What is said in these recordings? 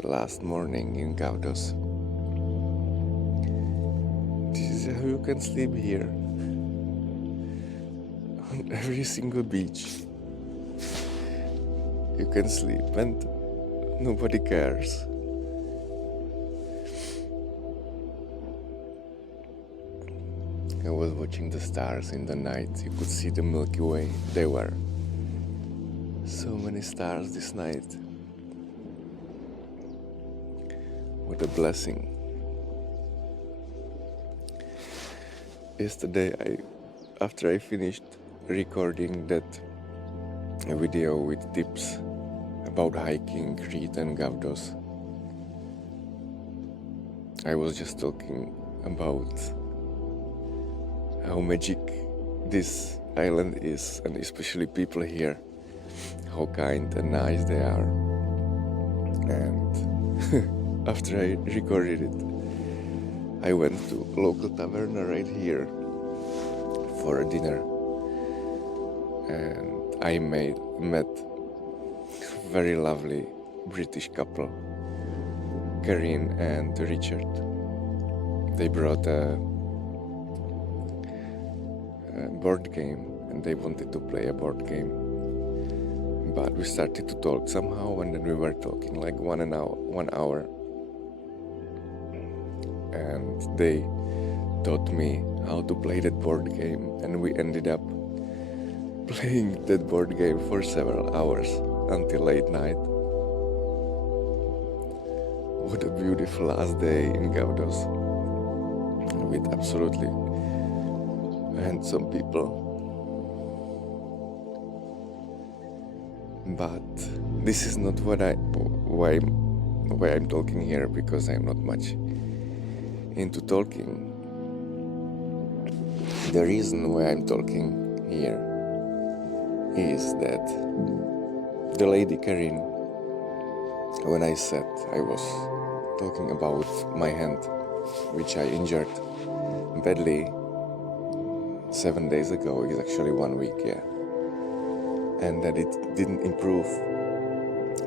the last morning in Gavdos. This is how you can sleep here, on every single beach. You can sleep and nobody cares. I was watching the stars in the night. You could see the Milky Way. There were so many stars this night. What a blessing. Yesterday, after I finished recording that video with tips about hiking Crete and Gavdos, I was just talking about how magic this island is, and especially people here, how kind and nice they are. And after I recorded it, I went to a local tavern right here for a dinner, and I met very lovely British couple, Karen and Richard. They brought a board game, and they wanted to play a board game, but we started to talk somehow, and then we were talking like 1 hour, and they taught me how to play that board game, and we ended up playing that board game for several hours until late night. What a beautiful last day in Gavdos, with absolutely handsome people. But this is not why I'm talking here, because I'm not much into talking. The reason why I'm talking here is that the lady Karen, when I said I was talking about my hand, which I injured badly 7 days ago, it's actually 1 week, yeah, and that it didn't improve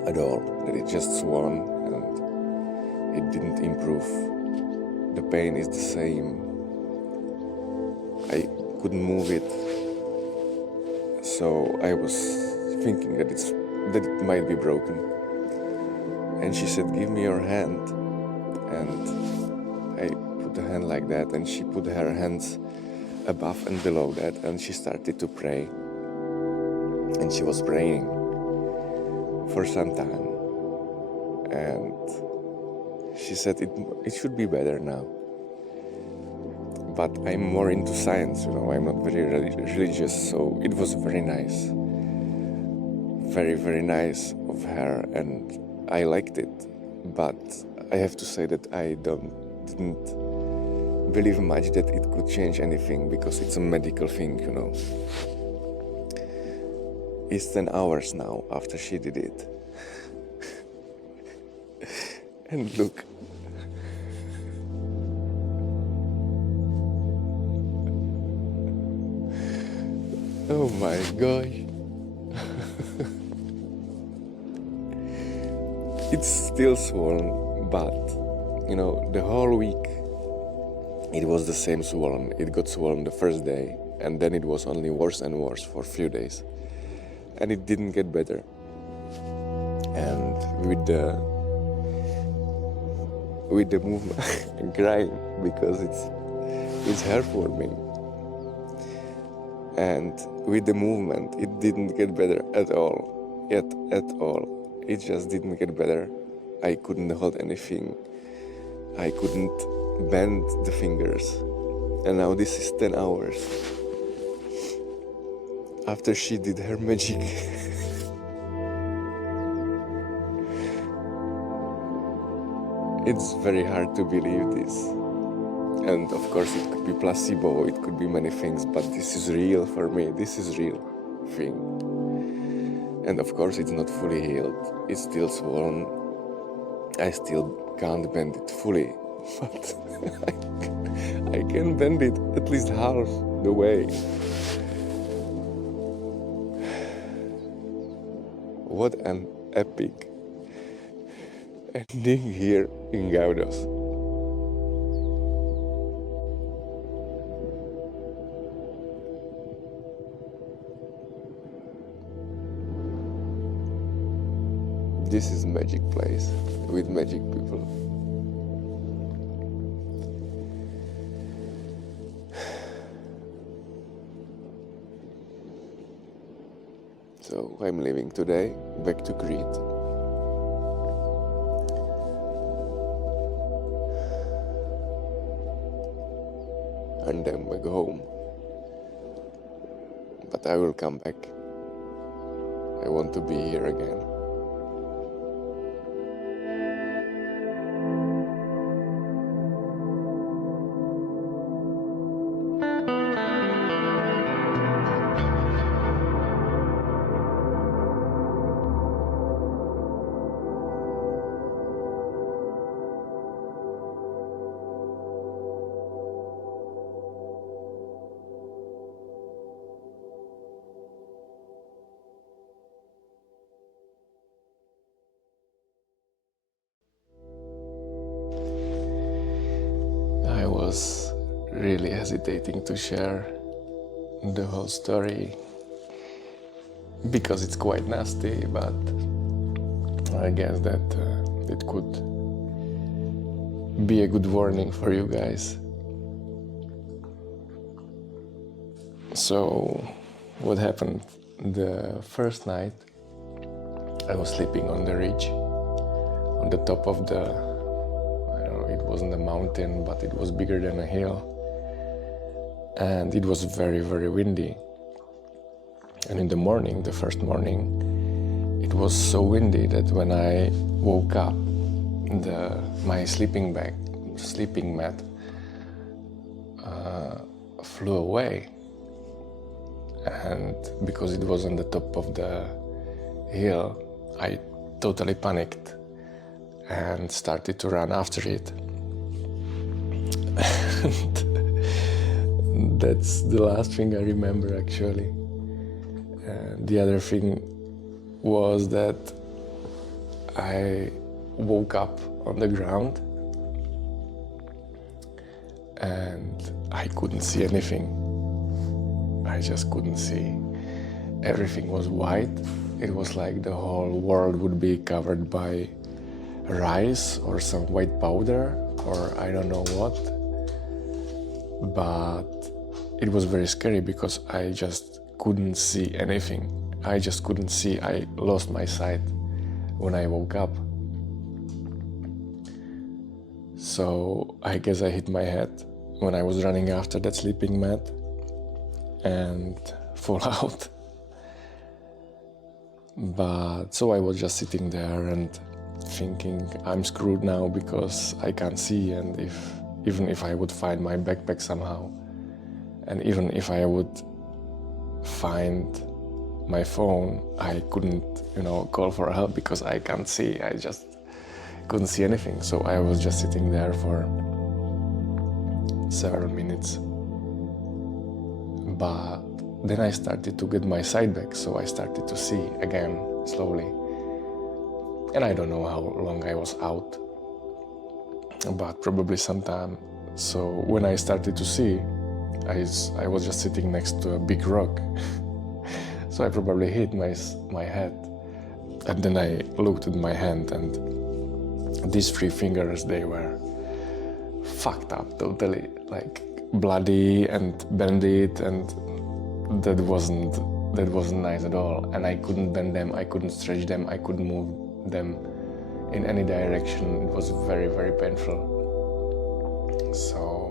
at all, that it just swollen and it didn't improve. The pain is the same. I couldn't move it, so I was thinking that it might be broken. And she said, "Give me your hand," and I put the hand like that, and she put her hands above and below that, and she started to pray, and she was praying for some time, and she said it should be better now. But I'm more into science, I'm not very religious, so it was very nice, very, very nice of her, and I liked it. But I have to say that I didn't believe much that it could change anything, because it's a medical thing, It's 10 hours now after she did it. And look. Oh my gosh. It's still swollen, but, the whole week it was the same swollen. It got swollen the first day, and then it was only worse and worse for a few days. And it didn't get better. And with the movement, I'm crying because it's heartwarming. And with the movement, it didn't get better at all. At all. It just didn't get better. I couldn't hold anything. I couldn't bend the fingers. And now this is 10 hours after she did her magic. It's very hard to believe this. And of course it could be placebo, it could be many things, but this is real for me. This is real thing. And of course it's not fully healed. It's still swollen. I still can't bend it fully, but I can bend it at least half the way. What an epic ending here in Gavdos. This is magic place with magic people. So I'm leaving today back to Crete. And then back home. But I will come back. I want to be here again. I was really hesitating to share the whole story because it's quite nasty, but I guess that it could be a good warning for you guys. So, what happened the first night? I was sleeping on the ridge, on the top of the, I don't know, it wasn't a mountain, but it was bigger than a hill. And it was very, very windy. And in the morning, the first morning, it was so windy that when I woke up, my sleeping mat flew away. And because it was on the top of the hill, I totally panicked and started to run after it. And that's the last thing I remember, actually. The other thing was that I woke up on the ground and I couldn't see anything. I just couldn't see. Everything was white. It was like the whole world would be covered by rice or some white powder or I don't know what. But it was very scary because I just couldn't see anything. I just couldn't see. I lost my sight when I woke up. So I guess I hit my head when I was running after that sleeping mat and fall out. But so I was just sitting there and thinking I'm screwed now because I can't see, and even if I would find my backpack somehow, and even if I would find my phone, I couldn't, call for help because I can't see. I just couldn't see anything. So I was just sitting there for several minutes. But then I started to get my sight back, so I started to see again, slowly. And I don't know how long I was out, but probably some time. So when I started to see, I was just sitting next to a big rock. So I probably hit my head. And then I looked at my hand, and these 3 fingers, they were fucked up totally, like bloody and bended, and that wasn't nice at all. And I couldn't bend them, I couldn't stretch them, I couldn't move them in any direction. It was very, very painful. So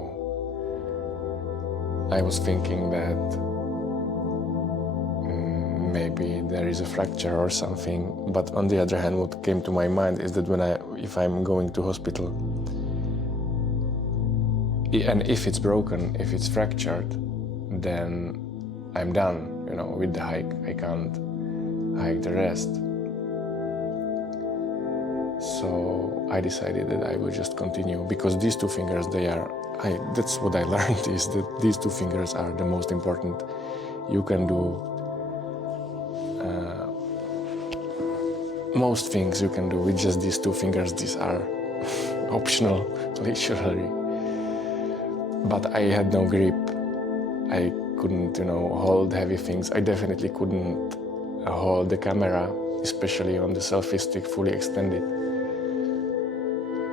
I was thinking that maybe there is a fracture or something. But on the other hand, what came to my mind is that if I'm going to hospital, and if it's broken, if it's fractured, then I'm done, with the hike. I can't hike the rest. So I decided that I will just continue, because these 2 fingers, that's what I learned, is that these 2 fingers are the most important. You can do most things you can do with just these 2 fingers. These are optional, literally. But I had no grip. I couldn't, hold heavy things. I definitely couldn't hold the camera, especially on the selfie stick fully extended.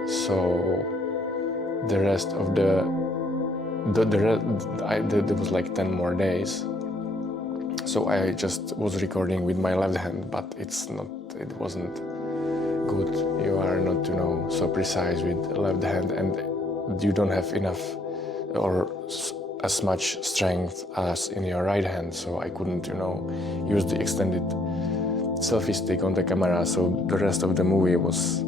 So the rest of there was like 10 more days. So I just was recording with my left hand, but it wasn't good. You are not, so precise with left hand, and you don't have enough or as much strength as in your right hand. So I couldn't, use the extended selfie stick on the camera. So the rest of the movie was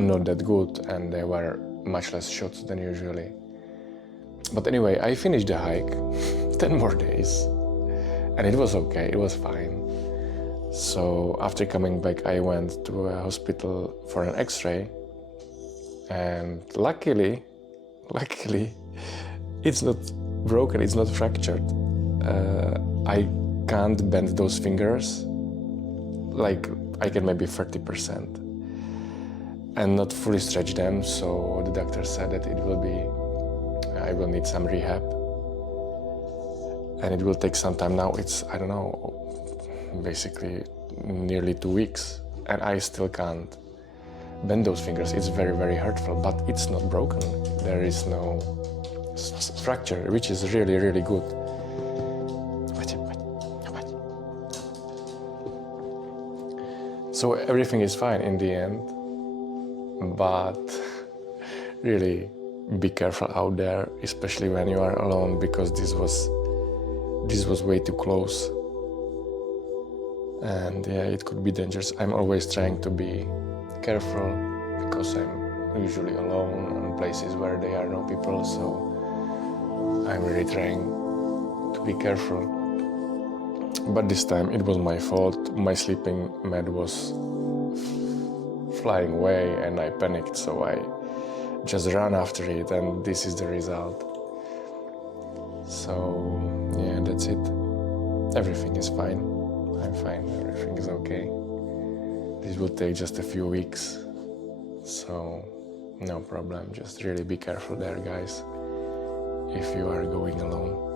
not that good, and there were much less shots than usually. But anyway, I finished the hike, 10 more days, and it was okay, it was fine. So after coming back, I went to a hospital for an x-ray, and luckily, it's not broken, it's not fractured. I can't bend those fingers, like I can maybe 30%, and not fully stretch them, so the doctor said that I will need some rehab, and it will take some time. Now it's, I don't know, basically nearly 2 weeks, and I still can't bend those fingers. It's very, very hurtful, but it's not broken. There is no fracture, which is really, really good. So everything is fine in the end, but really be careful out there, especially when you are alone, because this was way too close, and yeah, it could be dangerous. I'm always trying to be careful because I'm usually alone in places where there are no people, so I'm really trying to be careful. But this time it was my fault. My sleeping mat was flying away and I panicked, so I just ran after it, and this is the result. So yeah, that's it. Everything is fine. I'm fine, everything is okay. This will take just a few weeks, so no problem. Just really be careful there, guys, if you are going alone.